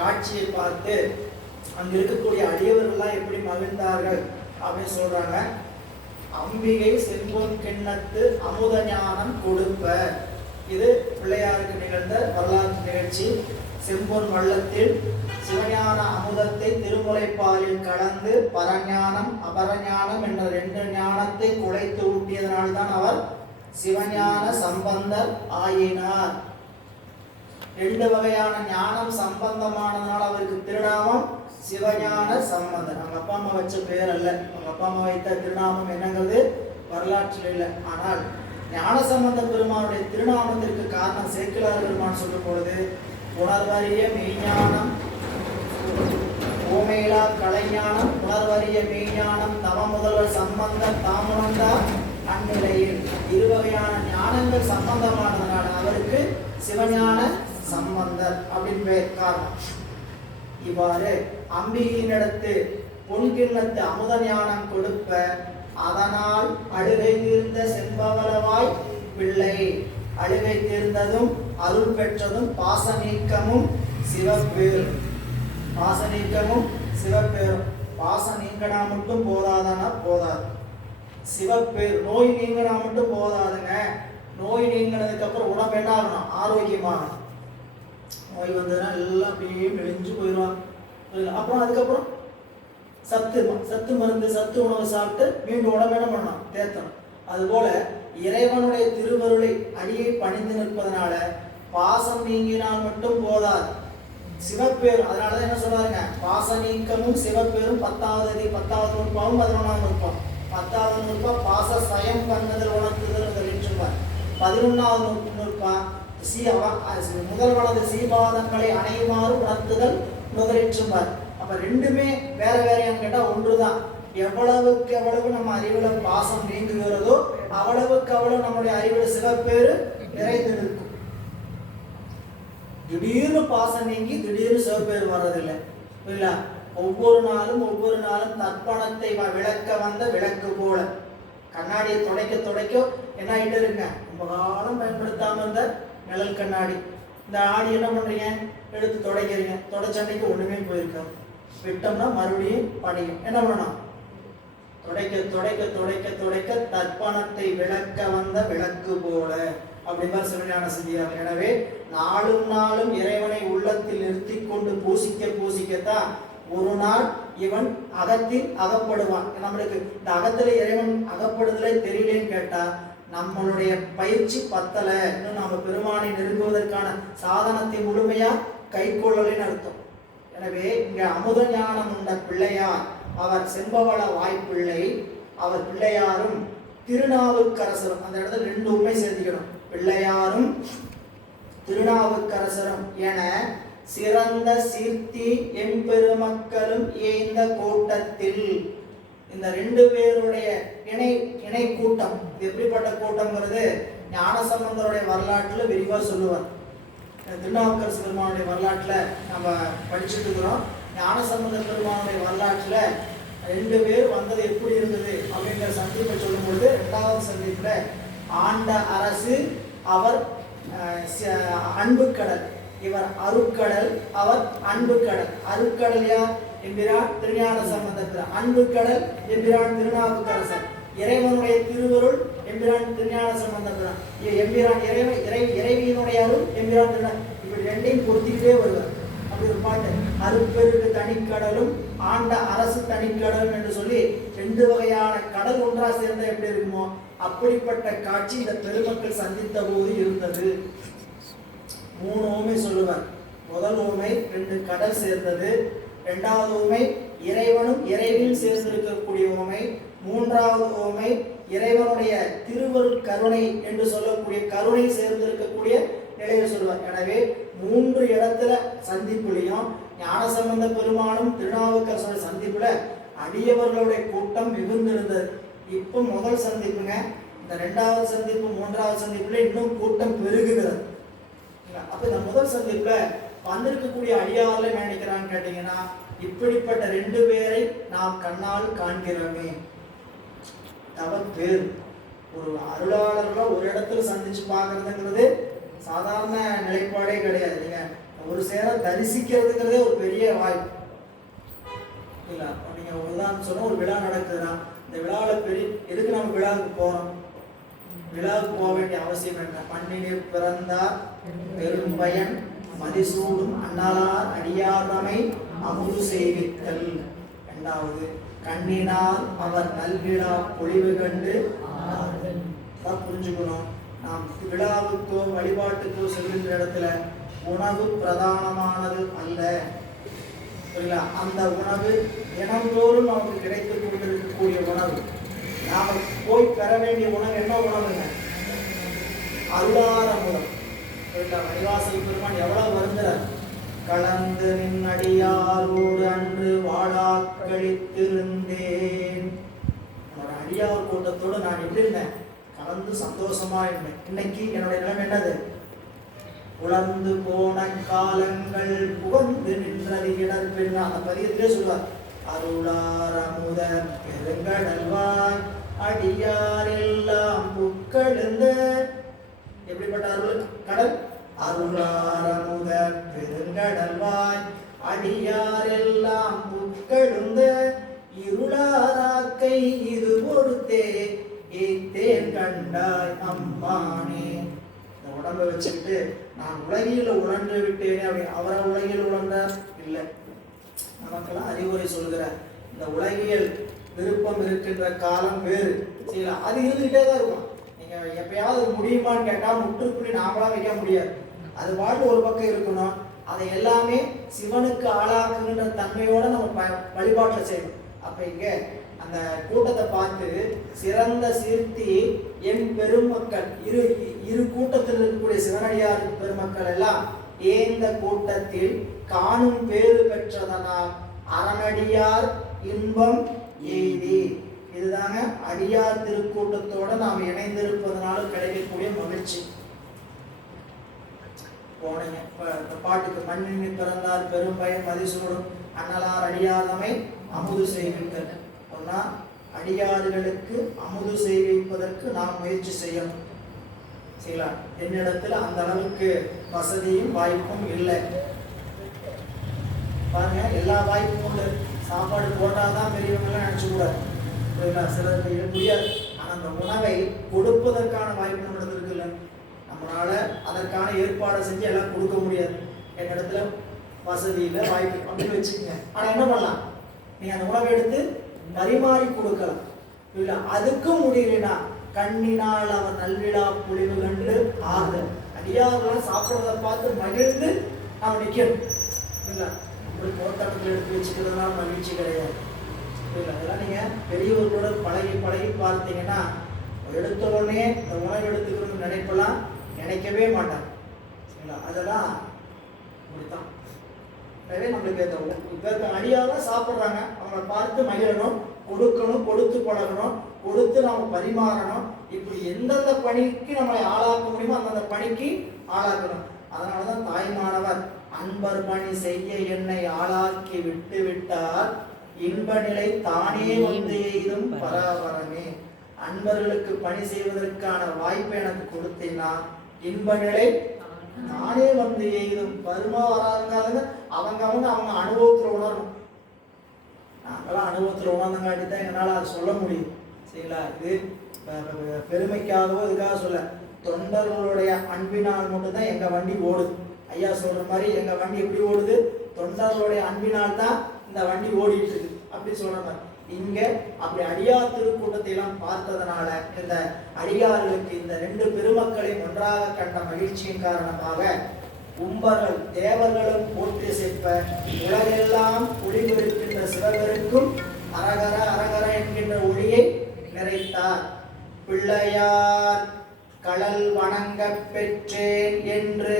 காட்சியை பார்த்து அங்க இருக்கக்கூடிய அடியவர்கள்லாம் எப்படி மகிழ்ந்தார்கள் அப்படின்னு சொல்றாங்க. அம்பிகை செம்பொன் கிண்ணத்து அமுத ஞானம் கொடுப்ப. இது பிள்ளையாருக்கு நிகழ்ந்த வரலாற்று நிகழ்ச்சி. செம்பொன் வள்ளத்தில் சிவஞான அமுதத்தை திருமுறைப்பாலில் கலந்து பரஞானம் அபரஞானம் என்ற 2 ஞானத்தை குலைத்து ஊட்டியதனால்தான் அவர் சிவஞான சம்பந்தர் ஆயினார். 2 வகையான ஞானம் சம்பந்தமானதுனால அவருக்கு திருநாமம் சிவஞான சம்பந்தர். அவங்க அப்பா அம்மா வச்ச பேர் அல்ல. அவங்க அப்பா அம்மா வைத்த திருநாமம் என்னங்கிறது வரலாற்றில் இல்லை. ஆனால் ஞானசம்பந்த பெருமானுடைய திருநாமத்திற்கு காரணம் சேக்கிழார் பெருமான் சொல்லும் பொழுது உணர்வறிய மெய்ஞானம் ஓமேலா கலைஞானம் உணர்வறிய மெய்ஞானம் தவ முதல்வர் சம்பந்தர் தாமுணர்ந்தார் அந்நிலையில் 2 வகையான ஞானங்கள் சம்பந்தமானதுனால அவருக்கு சிவஞான சம்பந்தர் அப்படின்னு பெயர் காரணம். இவ்வாறு அம்பிகையினிடத்து பொன்கிண்ணத்து அமுத ஞானம் கொடுப்ப அதனால் அழுகை தீர்ந்த செம்பவளவாய் பிள்ளை. அழுகை தீர்ந்ததும் அருள் பெற்றதும் பாச நீக்கமும் சிவப்பேரும். பாச நீக்கமும் சிவப்பேரும். பாசம் நீங்கினா மட்டும் போதாதானா? போதாது. சிவப்பேர் நோய் நீங்கினா மட்டும் போதாதுங்க. நோய் நீங்கினதுக்கு அப்புறம் உடம்பு என்ன ஆகணும்? ஆரோக்கியமான. நோய் வந்ததுன்னா எல்லாம் அப்படியே மெலிஞ்சு போயிடுவாங்க. அப்புறம் அதுக்கப்புறம் சத்து மருந்து சத்து உணவு சாப்பிட்டு மீண்டும் உடம்பு என்ன பண்ணணும்? தேர்த்தணும். அதுபோல இறைவனுடைய திருவருளை அடியை பணிந்து நிற்பதனால பாசம் நீங்கினால் மட்டும் போதாது, சிவப்பேரும். அதனாலதான் என்ன சொல்றாருங்க? பாச நீக்கமும் சிவப்பேரும் 10வது நூற்பாவும் 11வது நூற்பா. 10வது நூற்பா பாச சயம் பண்ணுதல் உணர்த்துதல் சொல்வார். 11வது நூற்பா முதல்வனது சீபாதங்களை அணையுமாறு உணர்த்துதல் முதலிற்றும்பார். அப்ப 2மே வேற வேறையான்னு கேட்டா ஒன்றுதான். எவ்வளவுக்கு எவ்வளவு நம்ம அறிவுல பாசம் நீங்குகிறதோ அவ்வளவுக்கு அவ்வளவு நம்முடைய அறிவுல சிவப்பேரு நிறைந்து நிற்கும். திடீர்னு பாசம் நீங்கி திடீர்னு சிவப்பேரு வர்றதில்லை இல்ல. ஒவ்வொரு நாளும் தர்ப்பணத்தை விளக்க வந்த விளக்கு போல கண்ணாடியை துடைக்க என்ன ஆகிட்டு இருங்க. ரொம்ப காலம் பயன்படுத்தாம இருந்த நிழல் கண்ணாடி, இந்த ஆடி என்ன பண்றீங்க? எடுத்து துடைக்கிறீங்க. துடைச்சண்டைக்கு ஒண்ணுமே போயிருக்காது. விட்டோம்னா மறுபடியும் படியும். என்ன பண்ணணும்? துடைக்க தர்ப்பணத்தை விளக்க வந்த விளக்கு போல அப்படின்னா சிவஞான சித்தியார். எனவே நாளும் இறைவனை உள்ளத்தில் நிறுத்தி கொண்டு பூசிக்கத்தான் ஒரு நாள் இவன் அகத்தில் அகப்படுவான். நம்மளுக்கு இந்த அகத்துல இறைவன் அகப்படுதலே தெரியலேன்னு கேட்டா நம்மளுடைய பயிற்சி பத்தலை, இன்னும் நம்ம பெருமானை நெருங்குவதற்கான சாதனத்தை முழுமையா கை கொள்ளலைன்னு அர்த்தம். எனவே இங்க அமுத ஞானம் உண்ட பிள்ளையார் அவர் செம்பவள வாய்ப்பிள்ளை. அவர் பிள்ளையாரும் திருநாவுக்கரசரும். அந்த இடத்துல 2 உண்மை சேர்த்துக்கணும். பிள்ளையாரும் திருநாவுக்கரசரும் என சிறந்த சீர்த்தி எம்பெருமக்களும் ஏந்த கூட்டத்தில். இந்த 2 பேருடைய இணை கூட்டம். இது எப்படிப்பட்ட கூட்டம்ங்கிறது ஞானசம்பந்தருடைய வரலாற்றுல விரிவா சொல்லுவார். திருநாவுக்கரசு பெருமானுடைய வரலாற்றுல நம்ம படிச்சுட்டு இருக்கிறோம். ஞானசம்பந்த பெருமானுடைய வரலாற்றுல 2 பேர் வந்தது எப்படி இருந்தது அப்படிங்கிற சந்திப்பை சொல்லும் பொழுது 2வது சந்திப்புல ஆண்ட அரசு அவர் அன்பு கடல், இவர் அருட்கடல், அவர் அன்பு கடல். அருட்கடல் யார்? எம்பிரான் திருஞான சம்பந்தர். அன்பு கடல் எம்பிரான் திருநாவுக்கரசர். இறைவனுடைய திருவருள் எம்பிரான் திருஞான சம்பந்தர். எம்பிரான் இறைவியினுடைய அருள் எம்பிரான் திருநாள். இப்படி 2ஐயும் பொருத்திக்கிட்டே வருவார். அப்படி ஒரு பாட்டு. அருட்பெருக்கு தனிக்கடலும் ஆண்ட அரசு தனிக்கடலும் என்று சொல்லி 2 வகையான கடல் ஒன்றா சேர்ந்த எப்படி இருக்குமோ அப்படிப்பட்ட காட்சி இந்த பெருமக்கள் சந்தித்த போது இருந்தது. 3 ஊமை சொல்லுவார். முதல் ஊமை 2 கடல் சேர்ந்தது. 2வது ஊமை இறைவனும் இறைவியும் சேர்ந்திருக்கக்கூடிய ஊமை. 3வது ஊமை இறைவனுடைய திருவருட் கருணை என்று சொல்லக்கூடிய கருணை சேர்ந்திருக்கக்கூடிய நிலையை சொல்லுவார். எனவே 3 இடத்துல சந்திப்புலையும் ஞானசம்பந்த பெருமானும் திருநாவுக்கரசருடைய சந்திப்புல அடியவர்களுடைய கூட்டம் மிகுந்திருந்தது. இப்போ முதல் சந்திப்புங்க. இந்த 2வது சந்திப்பு 3வது சந்திப்புல இன்னும் கூட்டம் பெருகுகிறது. அப்ப இந்த முதல் சந்திப்புல வந்திருக்கக்கூடிய அடியார்ல என்ன நினைக்கிறான்னு கேட்டீங்கன்னா, இப்படிப்பட்ட 2 பேரை நாம் கண்ணால் காண்கிறோமே. பேர் ஒரு அருளாளர்கள ஒரு இடத்துல சந்திச்சு பார்க்கறதுங்கிறது சாதாரண நிலைப்பாடே கிடையாது. நீங்க ஒரு சேர தரிசிக்கிறதுங்கிறதே ஒரு பெரிய வாய்ப்பு இல்ல. நீங்க உதாரணம் சொன்னா ஒரு விழா நடக்குதுன்னா இந்த விழாவில் எதுக்கு நம்ம விழாவுக்கு போறோம்? விழாவுக்கு போக வேண்டிய அவசியம் என்ன? மண்ணினில் பிறந்தார் பெரும் பயன் மதிசூடும் அண்ணலார் அடியாதமை அமுது செய்வித்தல். இரண்டாவது, கண்ணினால் அவர் நல்விழா பொழிவு கண்டு புரிஞ்சுக்கணும். நாம் விழாவுக்கோ வழிபாட்டுக்கோ செல்கின்ற இடத்துல உணவு பிரதானமானது அல்ல. சரிங்களா? அந்த உணவு தினந்தோறும் நமக்கு கிடைத்துக் கொண்டிருக்கக்கூடிய உணவு. நாம போய் பெற வேண்டிய உணவு என்ன உணவுங்க? அருளார உணவு. மணிவாசல் பெருமான் எவ்வளவு வருகிறார்? கலந்து நின்னடியாரோடு அன்று வாழா கழித்திருந்தேன். அடியார் கூட்டத்தோடு நான் எப்படி இருந்தேன்? கலந்து சந்தோஷமா இருந்தேன். இன்னைக்கு என்னுடைய நிலைமை என்னது? உழந்து போன காலங்கள் புகழ்ந்து நின்றது இடர் பெண்ணா. அந்த பதியத்திலே சொல்வார், அருளார் அமுத பெருங்கடல்வாய் அடியார் எல்லாம் புக்கெழுந்த. எப்படிப்பட்ட அருள் கடல்? அருளார் அமுத பெருங்கடல்வாய் அடியார் எல்லாம் புக்கெழுந்த இருளாராக்கை இது பொறுத்தே ஏத்தேன் கண்டாய் அம்மானே. இந்த உடம்பை வச்சுக்கிட்டு நான் உலகில உழன்று விட்டேனே அப்படி அவரை உலகில் உழன்றார் இல்லை. நமக்கெல்லாம் அறிவுரை சொல்கிற இந்த உலகியல் விருப்பம் இருக்கின்ற காலம் வேறு. சரிங்களா? அது இருந்துகிட்டே தான் இருக்கும். நீங்க எப்பயாவது முடியுமான்னு கேட்டா முற்றுப்புள்ளி நாமளா வைக்க முடியாது. அது பாட்டு ஒரு பக்கம் இருக்கணும். அதை எல்லாமே சிவனுக்கு ஆளாக்குகின்ற தன்மையோட நம்ம வழிபாட்டில் செய்யணும். அப்ப இங்க அந்த கூட்டத்தை பார்த்து சிறந்த சீர்த்தி என் பெருமக்கள் இரு கூட்டத்தில் இருக்கக்கூடிய சிவனடியார் பெருமக்கள் எல்லாம் ஏந்த கூட்டத்தில் காணும் பேறு பெற்றதனால் அரணடியார் இன்பம் எய்தி. இதுதாங்க அடியார் திருக்கூட்டத்தோட நாம் இணைந்திருப்பதனால கிடைக்கக்கூடிய மகிழ்ச்சி. போனீங்க பாட்டுக்கு மண்ணில் பிறந்தார் பெரும் பயன் மதிசூடும் அண்ணலார் அடியாதமை அமுது செய்வித்தல். சொன்னா அடியாறுகளுக்கு அமுது செய்விப்பதற்கு நாம் முயற்சி செய்யணும். சரிங்களா? என்னிடத்துல அந்த அளவுக்கு வசதியும் வாய்ப்பும் இல்லை. பாருங்க, எல்லா வாய்ப்பும் உண்டு. சாப்பாடு போட்டாதான் பெரியவங்களாம் நினைச்சுக்கூடாது. சிலருக்கு முடியாது. ஆனா அந்த உணவை கொடுப்பதற்கான வாய்ப்பு நம்மிடத்துல இருக்குல்ல. நம்மளால அதற்கான ஏற்பாடு செஞ்சு எல்லாம் கொடுக்க முடியாது. என்னிடத்துல வசதி இல்லை, வாய்ப்பு அப்படி வச்சுக்கங்க. ஆனா என்ன பண்ணலாம்? நீங்க அந்த உணவை எடுத்து பரிமாறி கொடுக்கலாம். இல்ல அதுக்கும் முடியலனா கண்ணினால் அவர் நல்விழா பொழிவு கண்டு ஆறுதல். அடியாரெல்லாம் சாப்பிட்றத பார்த்து மகிழ்ந்து நாம் நிற்கணும். இல்லை அப்படி போராட்டத்தில் எடுத்து வச்சுக்கிறதுனால மகிழ்ச்சி கிடையாது. இல்லை அதெல்லாம் நீங்க பெரியவர்களோட பழகி பார்த்தீங்கன்னா எடுத்த உடனே இந்த உணவு எடுத்துக்கணும்னு நினைப்பெல்லாம் நினைக்கவே மாட்டாங்க. இல்லை அதெல்லாம் அப்படித்தான். எனவே நம்மளுக்கு இந்த அடியாதான் சாப்பிட்றாங்க, அவங்களை பார்த்து மகிழணும், கொடுக்கணும், கொடுத்து பழகணும், கொடுத்து நம்ம பரிமாறணும். இப்படி எந்தெந்த பணிக்கு நம்மளை ஆளாக்க முடியுமோ அந்தந்த பணிக்கு ஆளாக்கணும். அதனாலதான் தாய்மானவர் அன்பர் பணி செய்ய என்னை ஆளாக்கி விட்டு விட்டால் இன்ப நிலை தானே வந்து எய்தும் பராபரமே. அன்பர்களுக்கு பணி செய்வதற்கான வாய்ப்பை எனக்கு கொடுத்தீங்கன்னா இன்ப நிலை நானே வந்து எய்தும். வருமா வராதுங்காதுங்க அவங்க அனுபவத்தில் உணரணும். நாங்களாம் அனுபவத்தில் உணர்ந்தங்காட்டி தான் எங்களால் அதை சொல்ல முடியும். சரிங்களா? இது பெருமைக்காகவோ இதுக்காக சொல்ல, தொண்டர்களுடைய அன்பினால் மட்டும்தான் எங்கள் வண்டி ஓடுது. ஐயா சொல்ற மாதிரி எங்கள் வண்டி எப்படி ஓடுது? தொண்டர்களுடைய அன்பினால் தான் இந்த வண்டி ஓடிட்டு இருக்கு அப்படி சொல்ற மாதிரி. இங்க அப்படி அடியார் திருக்கூட்டத்தை எல்லாம் பார்த்ததுனால இந்த அடியார்களுக்கு இந்த ரெண்டு பெருமக்களையும் ஒன்றாக கண்ட மகிழ்ச்சியின் காரணமாக கும்பர்கள் தேவர்களும் போற்றி செய்ப்ப உலகெல்லாம் ஒளிவிருக்கின்ற சிவகருக்கும் அரகர அரகர என்கின்ற ஒளியை நிறைத்தார். பிள்ளையார் கடல் வணங்க பெற்றேன் என்று